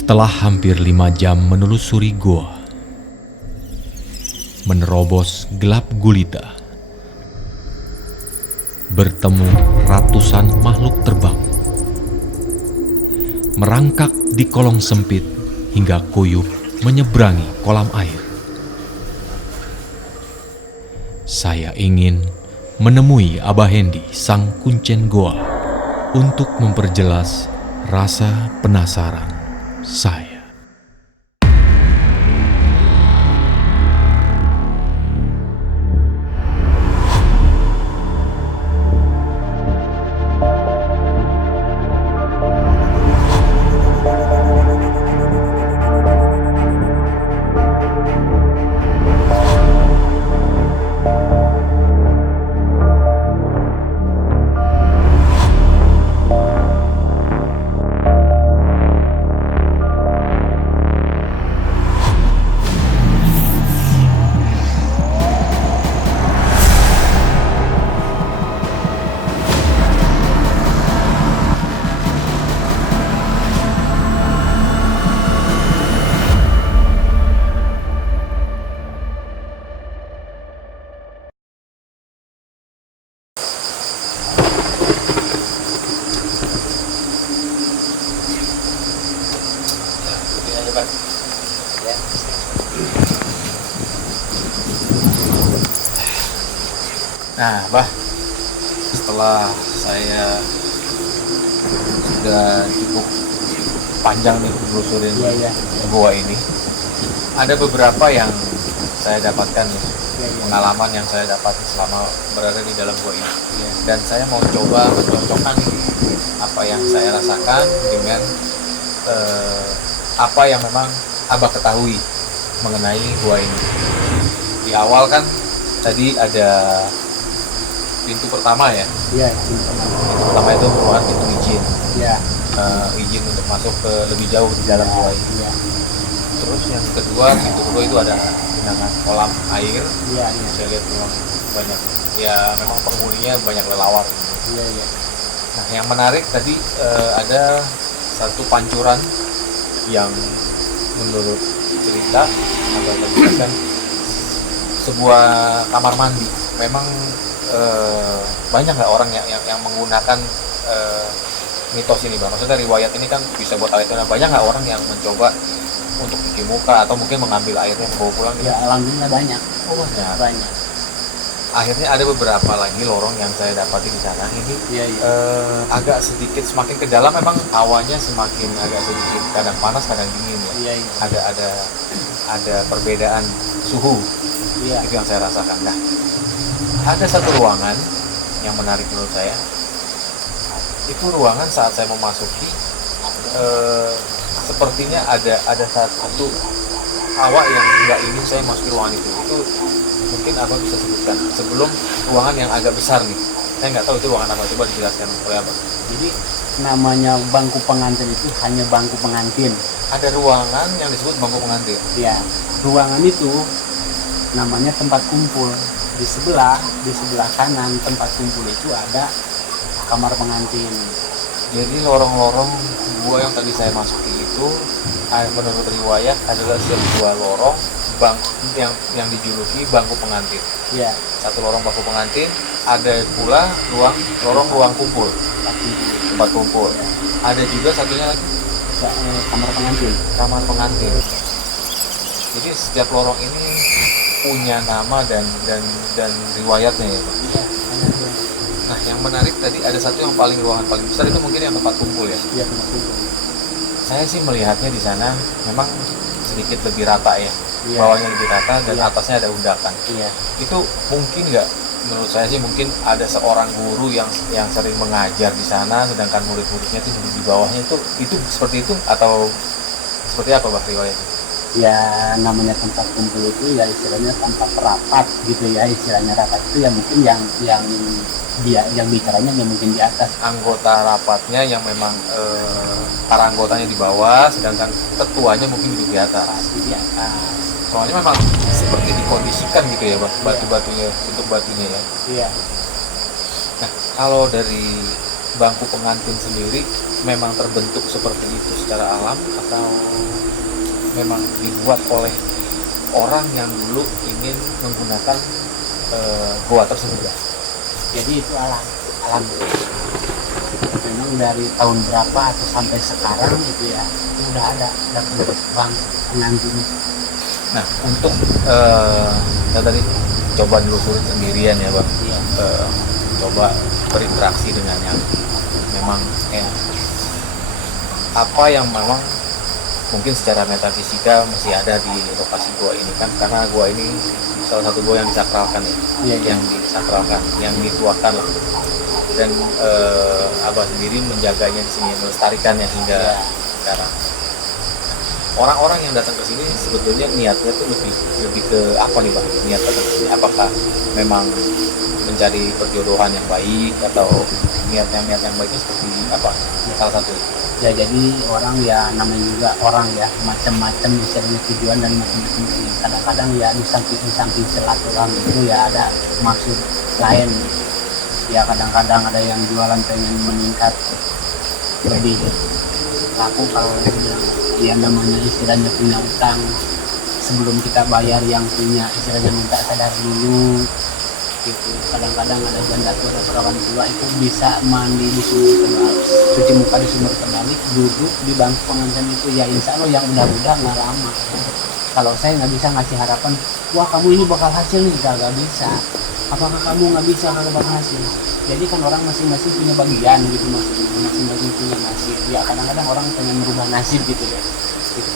Setelah hampir 5 jam menelusuri goa, menerobos gelap gulita, bertemu ratusan makhluk terbang, merangkak di kolong sempit hingga kuyup menyeberangi kolam air. Saya ingin menemui Abah Hendi, sang kuncen goa, untuk memperjelas rasa penasaran saya. Nah, Bah, setelah saya sudah cukup panjang nih menelusurin gua ini, ada beberapa yang saya dapatkan nih, pengalaman yang saya dapat selama berada di dalam gua ini. Dan saya mau coba mencocokkan apa yang saya rasakan dengan apa yang memang Abah ketahui mengenai gua ini. Di awal kan tadi ada pintu pertama ya. Iya, pintu Pertama itu merupakan pintu izin. Iya. Izin untuk masuk ke lebih jauh di dalam gua ini. Iya. Terus yang kedua, pintu kedua itu ada genangan kolam air. Iya. Saya lihat memang banyak, ya memang penghuninya banyak lelawar. Iya, iya. Nah, yang menarik tadi ada satu pancuran yang menurut cerita atau terjelaskan sebuah kamar mandi. Memang banyak nggak orang yang menggunakan mitos ini, Bang? Maksudnya riwayat ini kan bisa buat air, banyak nggak orang yang mencoba untuk cuci muka atau mungkin mengambil airnya membawa pulang? Ya, alhamdulillah banyak. Oh, banyak. Banyak. Akhirnya ada beberapa lagi lorong yang saya dapati di sana ini. Iya, iya. Agak sedikit semakin ke dalam memang awalnya semakin agak sedikit kadang panas kadang dingin ya. Iya, iya. Ada perbedaan suhu. Iya. Itu yang saya rasakan. Nah, ada satu ruangan yang menarik menurut saya. Itu ruangan saat saya memasuki sepertinya ada satu awak yang nggak ingin saya masuki ruangan itu. Itu mungkin Abang bisa sebutkan sebelum ruangan yang agak besar nih. Saya nggak tahu itu ruangan apa, coba dijelaskan oleh Abang. Jadi namanya bangku pengantin itu hanya bangku pengantin. Ada ruangan yang disebut bangku pengantin. Ya, ruangan itu namanya tempat kumpul. Di sebelah kanan tempat kumpul itu ada kamar pengantin. Jadi lorong-lorong gua yang tadi saya masuki itu menurut riwayat adalah sebuah lorong yang dijuluki bangku pengantin. Iya. Satu lorong bangku pengantin, ada pula lorong ruang kumpul, tempat kumpul. Ada juga satunya lagi Kamar pengantin. kamar pengantin. Jadi setiap lorong ini punya nama dan riwayatnya ya, Pak. Iya, banyak. Nah, yang menarik tadi ada satu yang ruangan paling besar itu mungkin yang tempat kumpul ya. Iya, tempat kumpul. Saya sih melihatnya di sana memang sedikit lebih rata ya. Iya. Bawahnya lebih rata dan Iya. atasnya ada undakan. Iya. Itu mungkin nggak, menurut saya sih mungkin ada seorang guru yang sering mengajar di sana, sedangkan murid-muridnya itu duduk di bawahnya. Itu seperti itu atau seperti apa, Pak, riwayatnya? Ya, namanya tempat kumpul itu ya istilahnya tempat rapat gitu ya, istilahnya rapat itu ya mungkin yang bicaranya yang mungkin di atas. Anggota rapatnya yang memang para anggotanya di bawah, sedangkan ketuanya mungkin duduk di atas. Pasti di atas. Soalnya memang seperti dikondisikan gitu ya, Pak, batu-batunya, bentuk batunya ya. Iya. Nah, kalau dari bangku pengantin sendiri, memang terbentuk seperti itu secara alam atau memang dibuat oleh orang yang dulu ingin menggunakan goa tersebut ya? Jadi itu alam memang dari tahun berapa atau sampai sekarang itu ya itu udah ada bang pengantin. Nah untuk saya tadi coba nelusurin sendirian ya bang, Iya. coba berinteraksi dengan yang memang apa yang memang mungkin secara metafisika masih ada di lokasi gua ini kan, karena gua ini salah satu gua yang disakralkan ya, Iya. yang disakralkan, yang dituakan lah, dan abah sendiri menjaganya di sini, melestarikannya hingga Iya. sekarang. Orang-orang yang datang ke sini sebetulnya niatnya tuh lebih ke apa nih bang? Niat datang ke sini apakah memang mencari perjodohan yang baik atau niat yang baiknya seperti apa? Salah satu. Ya jadi orang ya namanya juga orang ya macam-macam misalnya tujuan dan macam-macam. Kadang-kadang ya di samping silaturahmi itu ya ada maksud lain. Ya kadang-kadang ada yang jualan pengen meningkat lebih laku, kalau ya namanya istilahnya punya utang sebelum kita bayar yang punya istilahnya minta sadar dulu gitu. Kadang-kadang ada janda tua, ada perawan tua itu bisa mandi di sumur terbalik, cuci muka di sumur terbalik, duduk di bangku pengantin itu ya insya Allah yang udah nggak lama. Kalau saya nggak bisa ngasih harapan, wah kamu ini bakal hasil nih, nggak bisa. Apakah kamu nggak bisa nggak bakal hasil? Jadi kan orang masing-masing punya bagian gitu, masing-masing punya nasib. Ya kadang-kadang orang pengen merubah nasib gitu ya. Gitu.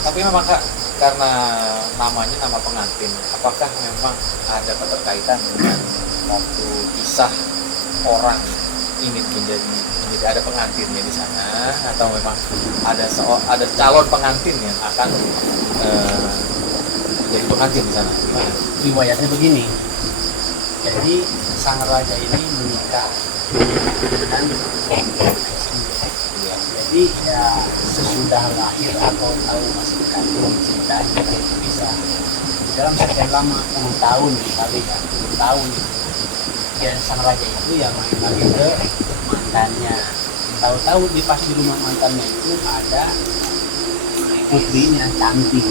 Tapi memang kak, karena namanya nama pengantin, apakah memang ada keterkaitan dengan satu kisah orang ingin menjadi ada pengantinnya di sana, atau memang ada calon pengantin yang akan menjadi pengantin di sana? Gimana? Riwayatnya begini. Jadi sang raja ini menikah dengan Iya. jadi ya sesudah lahir atau tahu masih dikandung ceritanya itu bisa dalam sekian lama 10 tahun kali ya 10 tahun ya sang raja itu ya main lagi ke mantannya. Tahu-tahu di pas di rumah mantannya itu ada putrinya cantik.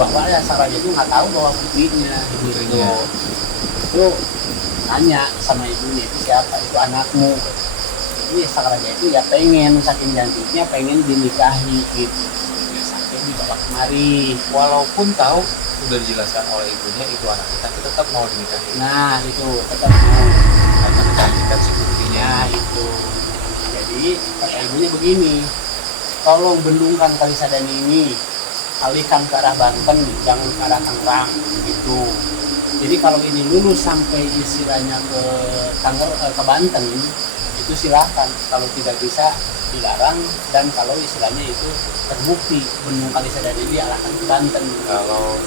Bahwa ya sang raja itu nggak tahu bahwa putrinya itu nanya sama ibunya, itu siapa, itu anakmu. Jadi sang raja itu ya pengen, saking cantiknya pengen dinikahi gitu ya, sampai dibawa kemari. Walaupun tahu sudah dijelaskan oleh ibunya itu anaknya, tapi tetap mau dinikahi. Nah itu tetap mau Karena kecantikan si putrinya. nah itu. Jadi kata ibunya begini, tolong bendungkan Kali Sadani ini, alihkan ke arah Banten, jangan ke arah Tangerang gitu. Jadi kalau ini lulus sampai istilahnya ke ke Banten itu silahkan, kalau tidak bisa dilarang, dan kalau istilahnya itu terbukti Bendung Kali Sadani diarahkan ke Banten. Kalau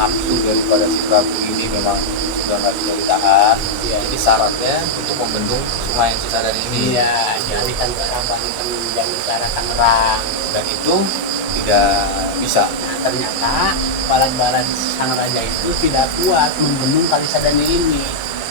nafsu daripada si Prabu ini memang sudah nggak bisa ditahan, Ya, jadi syaratnya untuk membendung sungai Cisadane ini, iya, dialihkan ke arah Banten, jangan ke arah Tangerang. dan itu tidak bisa. Nah, ternyata balat-balat sang raja itu tidak kuat membendung Kali Sadani ini.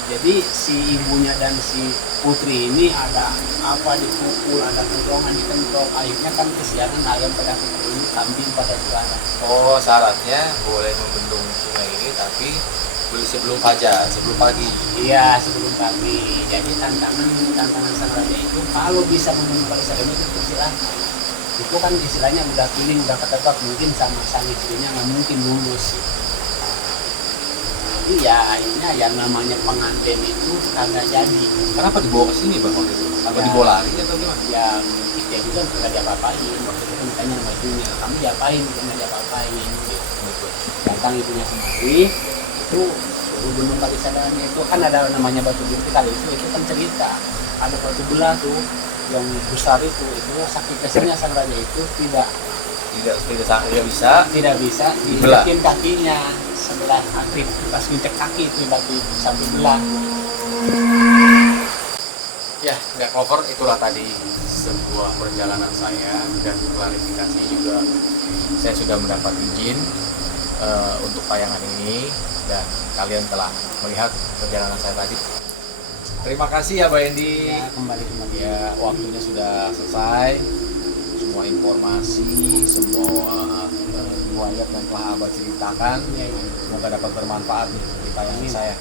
Jadi si ibunya dan si putri ini ada apa dipukul, ada kentongan dikentok, akhirnya kan kesiangan ayam pada kekelu, kambing pada jualan. Oh, syaratnya boleh membendung sungai ini, tapi sebelum fajar, sebelum pagi. Iya, sebelum pagi. Jadi tantangan sang raja itu kalau bisa membendung Kali Sadani itu persilahkan. Itu kan istilahnya udah feeling, udah ketebak, mungkin sama sang istrinya nggak mungkin lulus. Iya, akhirnya yang namanya pengantin itu kagak jadi. Kenapa dibawa ke sini bang waktu itu? Apa Ya. dibawa lari atau gimana? Ya dia juga nggak diapa-apain. Waktu itu kan tanya sama ibunya, kamu diapain? Dia nggak diapa-apain. Gitu. Datang ibunya sendiri, itu suruh bendung Kali Sadani itu kan ada namanya batu bukti kali itu kan cerita. Ada batu belah tuh yang besar itu saking kesini sang raja itu tidak bisa Dibelah. diinjekin kakinya sebelah kaki, pas nginjek kaki itu batu sampai belah. Ya, nggak cover, itulah tadi sebuah perjalanan saya, dan klarifikasi juga saya sudah mendapat izin untuk tayangan ini, dan kalian telah melihat perjalanan saya tadi. terima kasih ya Pak Endi. Ya, kembali. Ya, waktunya sudah selesai. Semua informasi, semua riwayat yang telah Abah ceritakan, semoga dapat bermanfaat nih bagi tayangan saya.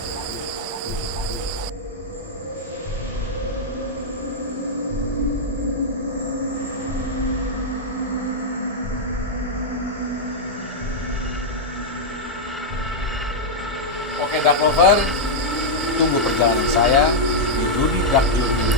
Oke, Dark Lover, tunggu perjalanan saya di Rudy Dark Journey